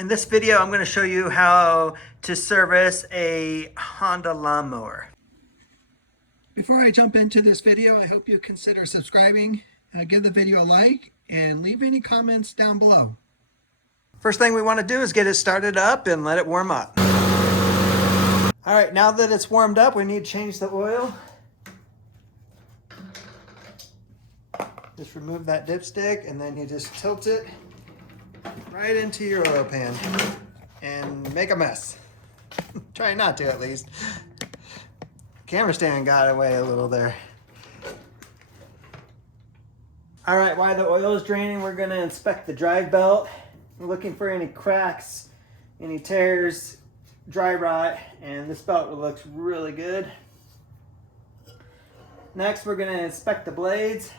In this video, I'm going to show you how to service a Honda lawnmower. Before I jump into this video, I hope you consider subscribing, give the video a like, and leave any comments down below. First thing we want to do is get it started up and let it warm up. All right, now that it's warmed up, we need to change the oil. Just remove that dipstick and then you just tilt it right into your oil pan and make a mess. Try not to, at least. Camera stand got away a little there. All right, while the oil is draining, we're gonna inspect the drive belt. We're looking for any cracks, any tears, dry rot, and this belt looks really good. Next, we're gonna inspect the blades.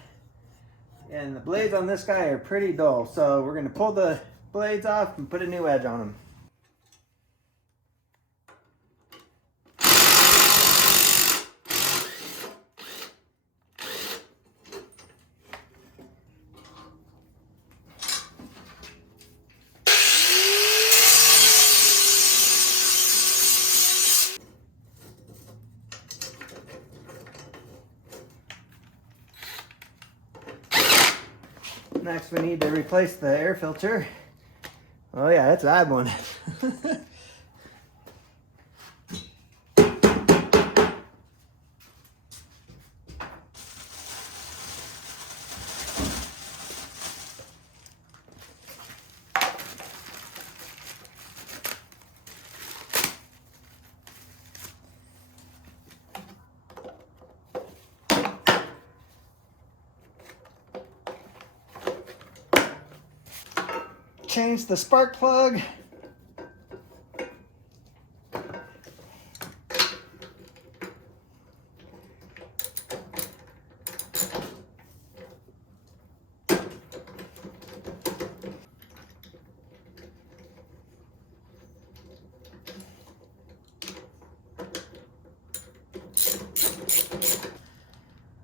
And the blades on this guy are pretty dull, so we're gonna pull the blades off and put a new edge on them. Next, we need to replace the air filter. Oh yeah, that's a bad one. Change the spark plug.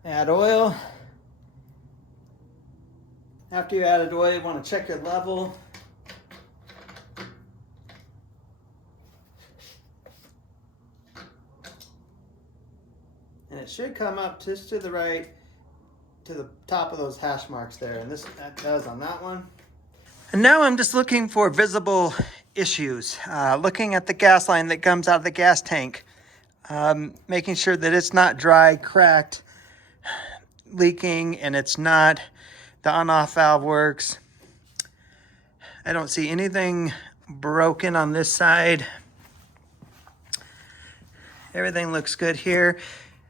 Add oil. After you added oil, you want to check your level. And it should come up just to the right, to the top of those hash marks there. And that does on that one. And now I'm just looking for visible issues. Looking at the gas line that comes out of the gas tank. Making sure that it's not dry, cracked, leaking, and it's not, the on-off valve works. I don't see anything broken on this side. Everything looks good here.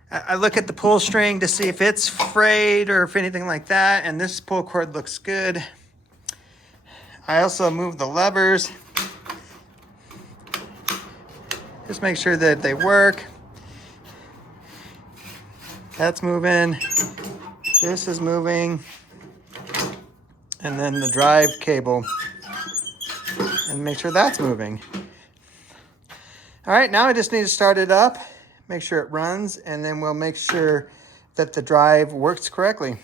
I look at the pull string to see if it's frayed or if anything like that, and this pull cord looks good. I also move the levers. Just make sure that they work. That's moving. This is moving. And then the drive cable. And make sure that's moving. All right, now I just need to start it up. Make sure it runs, and then we'll make sure that the drive works correctly.